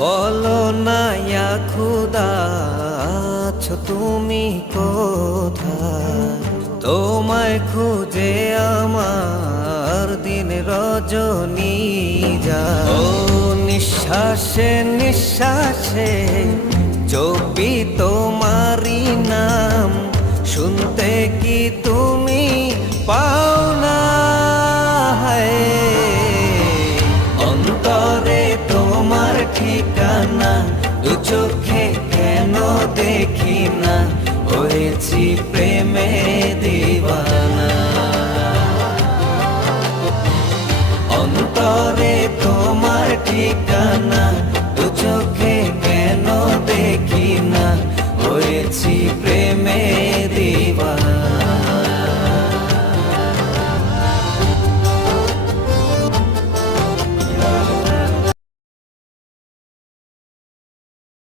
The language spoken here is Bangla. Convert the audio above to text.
বলো না ইয়া খুদা, আছো তুমি কোথায়? তোমায় খুঁজে আমার দিন রজনী যায়। ও নিঃশ্বাসে নিঃশ্বাসে জপি তোমারি নাম, শুনতে কি তুমি পাও না? অন্তরে তোমার ঠিকানা, দু চোখে কেন দেখি না? হয়েছি প্রেমে দিওয়ানা। অন্তরে তোমার ঠিকানা,